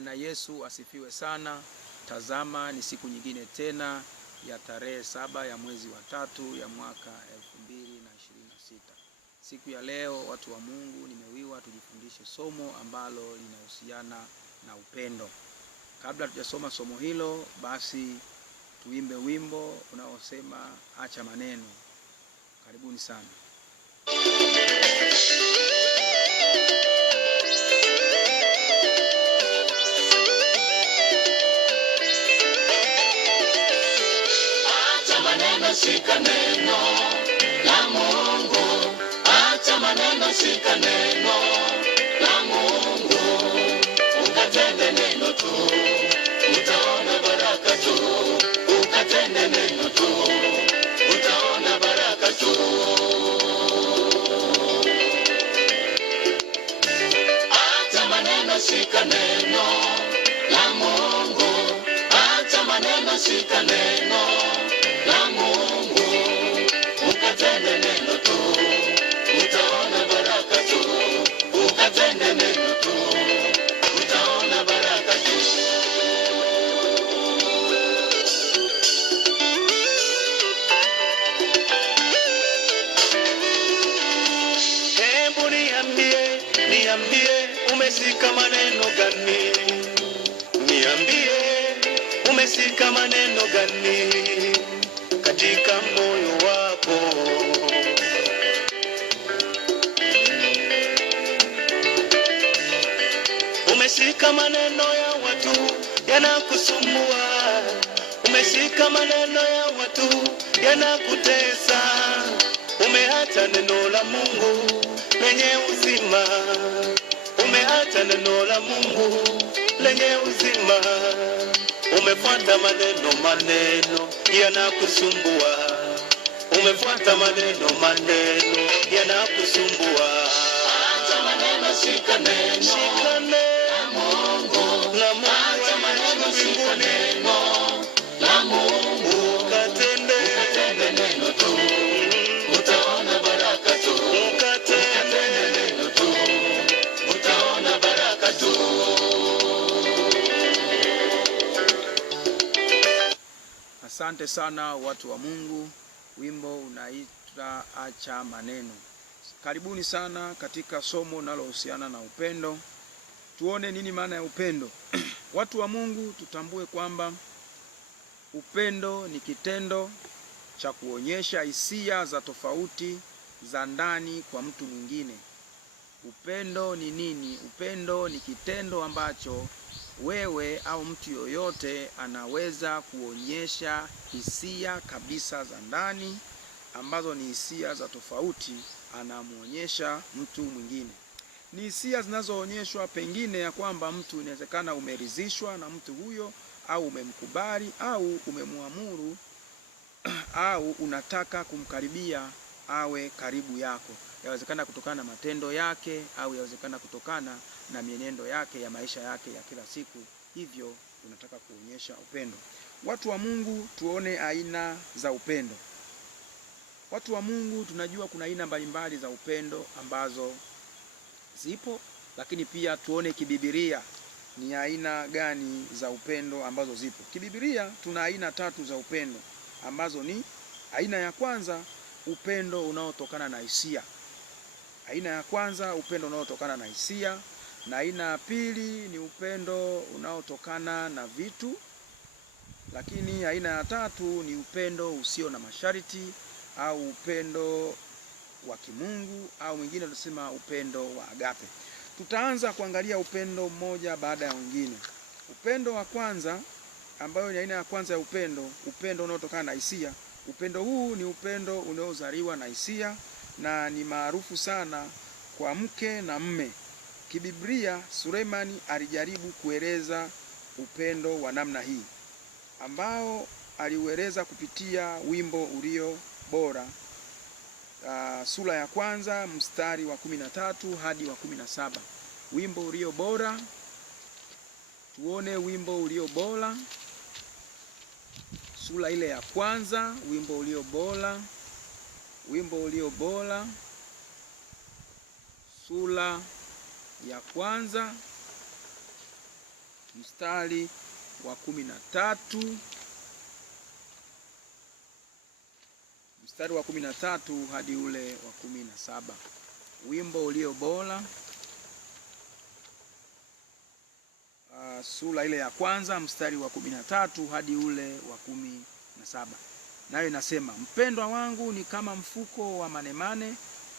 Bwana Yesu asifiwe sana. Tazama ni siku nyingine tena ya tarehe 7 ya mwezi wa 3 ya mwaka 2026. Siku ya leo watu wa Mungu, nimewiwa tujifundishe somo ambalo linahusiana na upendo. Kabla tujasoma somo hilo, basi tuimbe wimbo unaosema acha maneno. Karibuni sana. Shika neno la Mungu, acha maneno, shika neno la Mungu, ukatende neno tu, utaona baraka tu, ukatende neno tu, utaona baraka tu. Acha maneno, shika neno la Mungu, acha maneno, shika neno la Mungu, ukatende neno tu, utaona baraka tu, ukatende neno tu, utaona baraka tu. Hebu niambie, umeshika maneno gani? Niambie, umeshika maneno gani katika moyo wako? Umeshika maneno ya watu yanakusumbua, umeshika maneno ya watu yanakutesa, umeacha neno la Mungu lenye uzima, umeacha neno la Mungu lenye uzima, umefuata maneno yanakusumbua, umefuata maneno yanakusumbua. Acha maneno, shika neno la Mungu, acha maneno, shika neno la Mungu, ukatende neno tu, utaona baraka tu, ukatende neno tu, utaona baraka tu. Asante sana watu wa Mungu. Wimbo unaitwa acha maneno. Karibuni sana katika somo linalohusiana na upendo. Tuone nini maana ya upendo. Watu wa Mungu, tutambue kwamba upendo ni kitendo cha kuonyesha hisia za tofauti za ndani kwa mtu mwingine. Upendo ni nini? Upendo ni kitendo ambacho wewe au mtu yoyote anaweza kuonyesha hisia kabisa za ndani ambazo ni hisia za tofauti, anamuonyesha mtu mwingine. Ni hisia zinazoonyeshwa pengine ya kwamba mtu inawezekana umeridhishwa na mtu huyo, au umemkubali, au umemwamuru au unataka kumkaribia awe karibu yako. Yawezekana kutokana na matendo yake, au yawezekana kutokana na mienendo yake ya maisha yake ya kila siku. Hivyo unataka kuonyesha upendo. Watu wa Mungu, tuone aina za upendo. Watu wa Mungu, tunajua kuna aina mbalimbali za upendo ambazo zipo, lakini pia tuone kibibilia ni aina gani za upendo ambazo zipo. Kibibilia tuna aina 3 za upendo ambazo ni: aina ya kwanza, upendo unaotokana na hisia. Aina ya kwanza, upendo unaotokana na hisia. Na aina ya pili ni upendo unaotokana na vitu. Lakini aina ya tatu ni upendo usio na masharti, au upendo wa kimungu, au mwingine tunasema upendo wa agape. Tutaanza kuangalia upendo mmoja baada ya mwingine. Upendo wa kwanza, ambayo ni aina ya kwanza ya upendo, upendo unaotokana na hisia. Upendo huu ni upendo unaozaliwa na hisia na ni maarufu sana kwa mke na mme. Kibiblia, Sulemani alijaribu kueleza upendo wa namna hii, ambao aliueleza kupitia wimbo ulio bora, sura ya kwanza mstari wa 13 hadi wa 17. Wimbo ulio bora. Tuone wimbo ulio bora, sura ile ya kwanza, wimbo ulio bora, sura ya kwanza mstari wa 13, mstari wa 13 hadi ule wa 17. Wimbo ulio bora, sura ile ya kwanza mstari wa 13 hadi ule wa 17. Nayo inasema, mpendwa wangu ni kama mfuko wa manemane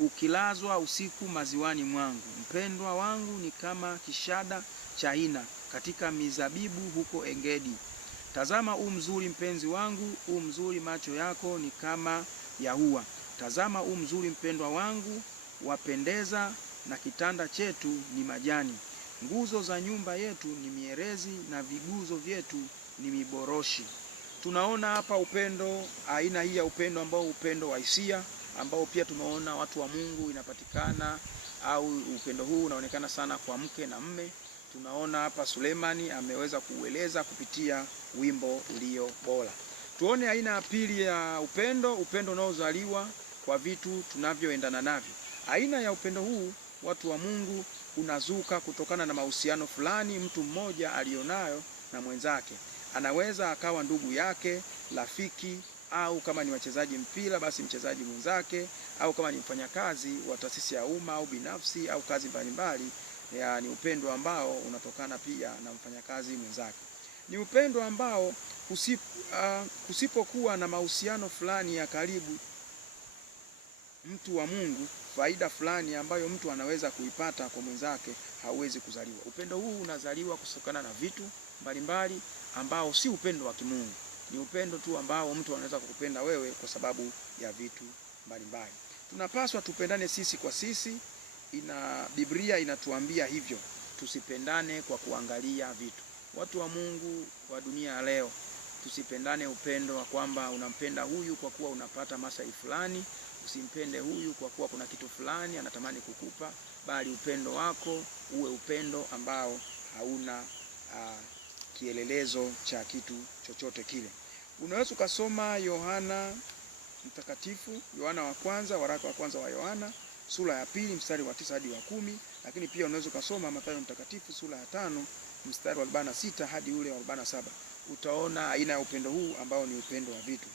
ukilazwa usiku maziwani mwangu. Mpendwa wangu ni kama kishada cha hina katika mizabibu huko Engedi. Tazama mzuri mpenzi wangu, mzuri macho yako ni kama yaua. Tazama mzuri mpendwa wangu, wapendeza, na kitanda chetu ni majani. Nguzo za nyumba yetu ni mierezi na viguzo vyetu ni miboroshi. Tunaona hapa upendo, aina hii ya upendo ambao upendo wa hisia, ambao pia tumeona watu wa Mungu inapatikana, au upendo huu unaonekana sana kwa mke na mme. Tunaona hapa Sulemani ameweza kuueleza kupitia wimbo ulio bora. Tuone aina ya pili ya upendo, upendo unaozaliwa kwa vitu tunavyoendana navyo. Aina ya upendo huu, watu wa Mungu, unazuka kutokana na mahusiano fulani mtu mmoja alionayo na mwenzake. Anaweza akawa ndugu yake, rafiki, au kama ni wachezaji mpira basi mchezaji mwenzake, au kama ni mfanyakazi wa taasisi ya umma au binafsi au kazi mbalimbali. Ni upendo ambao unatokana pia na mfanyakazi mwenzake. Ni upendo ambao kusipokuwa na mahusiano fulani ya karibu, mtu wa Mungu, faida fulani ambayo mtu anaweza kuipata kwa mwenzake hauwezi kuzaliwa. Upendo huu unazaliwa kutokana na vitu mbalimbali ambao si upendo wa kimungu. Ni upendo tu ambao mtu anaweza kukupenda wewe kwa sababu ya vitu mbalimbali. Tunapaswa tupendane sisi kwa sisi. Biblia inatuambia hivyo, tusipendane kwa kuangalia vitu. Watu wa Mungu wa dunia ya leo, tusipendane upendo wa kwamba unampenda huyu kwa kuwa unapata maslahi fulani, usimpende huyu kwa kuwa kuna kitu fulani anatamani kukupa, bali upendo wako uwe upendo ambao hauna kielelezo cha kitu chochote kile. Unaweza ukasoma Yohana mtakatifu, Yohana wa kwanza, waraka wa kwanza wa Yohana sura ya 2 mstari wa 9 hadi wa 10, lakini pia unaweza ukasoma Mathayo mtakatifu sura ya 5 mstari wa 46 hadi ule wa 47. Utaona aina ya upendo huu ambao ni upendo wa vitu.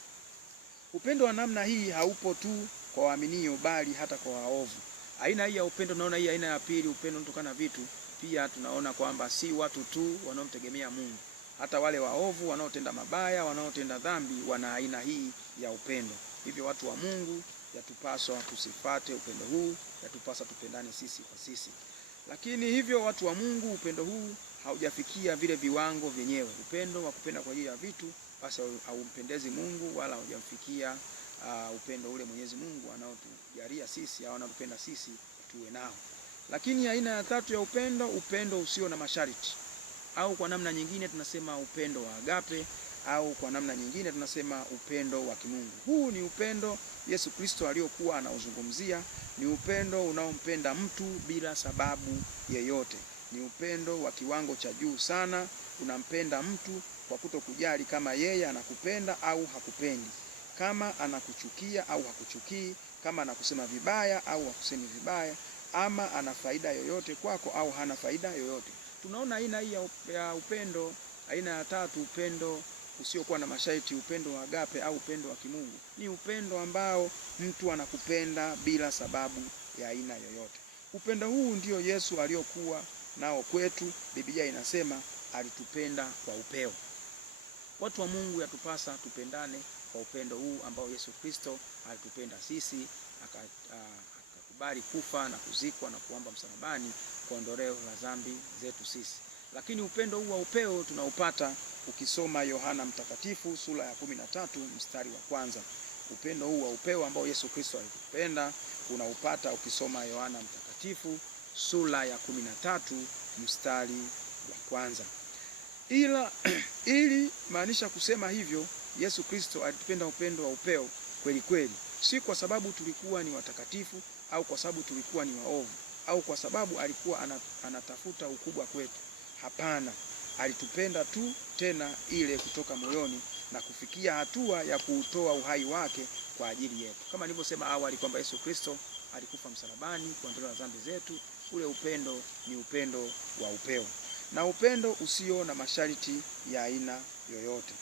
Upendo wa namna hii haupo tu kwa waaminio bali hata kwa waovu. Aina hii ya upendo, naona hii aina ya pili, upendo unatokana na vitu, pia tunaona kwamba si watu tu wanaomtegemea Mungu. Hata wale waovu wanaotenda mabaya, wanaotenda dhambi, wana aina hii ya upendo. Hivyo watu wa Mungu, yatupaswa tusifate upendo huu, yatupaswa tupendane sisi kwa sisi. Lakini hivyo watu wa Mungu, upendo huu haujafikia vile viwango vyenyewe. Upendo wa kupenda kwa ajili ya vitu basi haumpendezi Mungu, wala haujamfikia upendo ule Mwenyezi Mungu anaotujalia sisi au anatupenda sisi tuwe nao. Lakini aina ya tatu ya upendo, upendo usio na masharti, au kwa namna nyingine tunasema upendo wa agape, au kwa namna nyingine tunasema upendo wa kimungu. Huu ni upendo Yesu Kristo aliyokuwa anauzungumzia. Ni upendo unaompenda mtu bila sababu yeyote. Ni upendo wa kiwango cha juu sana. Unampenda mtu kwa kutokujali kama yeye anakupenda au hakupendi, kama anakuchukia au hakuchukii, kama anakusema vibaya au hakusemi vibaya, ama ana faida yoyote kwako au hana faida yoyote. Tunaona aina hii ya upendo, aina ya tatu, upendo usiokuwa na masharti, upendo wa agape au upendo wa kimungu. Ni upendo ambao mtu anakupenda bila sababu ya aina yoyote. Upendo huu ndio Yesu aliyokuwa nao kwetu. Biblia inasema alitupenda kwa upeo. Watu wa Mungu, yatupasa tupendane kwa upendo huu ambao Yesu Kristo alitupenda sisi, akakubali kufa na kuzikwa na kuomba msalabani kwa ondoleo la dhambi zetu sisi. Lakini upendo huu wa upeo tunaupata ukisoma Yohana mtakatifu sura ya 13 mstari wa kwanza. Upendo huu wa upeo ambao Yesu Kristo alitupenda unaupata ukisoma Yohana mtakatifu sura ya 13 mstari wa kwanza. Ili maanisha kusema hivyo, Yesu Kristo alitupenda upendo wa upeo kweli kweli, si kwa sababu tulikuwa ni watakatifu au kwa sababu tulikuwa ni waovu au kwa sababu alikuwa anatafuta ukubwa kwetu. Hapana, alitupenda tu, tena ile kutoka moyoni, na kufikia hatua ya kuutoa uhai wake kwa ajili yetu. Kama nilivyosema awali kwamba Yesu Kristo alikufa msalabani kuondolea dhambi zetu. Ule upendo ni upendo wa upeo. na upendo usio na masharti ya aina yoyote.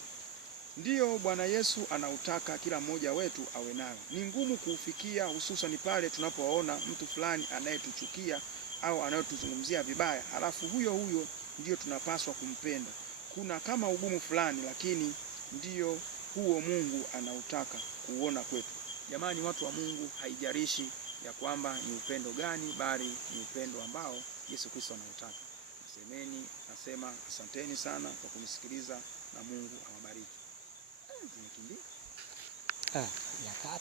Ndiyo Bwana Yesu anautaka kila mmoja wetu awe nayo. Ni ngumu kuufikia, hususan pale tunapoona mtu fulani anayetuchukia au anayetuzungumzia vibaya, halafu huyo ndiyo tunapaswa kumpenda. Kuna kama ugumu fulani, lakini ndiyo huo Mungu anautaka kuona kwetu. Jamani, watu wa Mungu, haijalishi ya kwamba ni upendo gani, bali ni upendo ambao Yesu Kristo anautaka. Nasema asanteni sana kwa kunisikiliza na Mungu awabariki. Zimekimbia.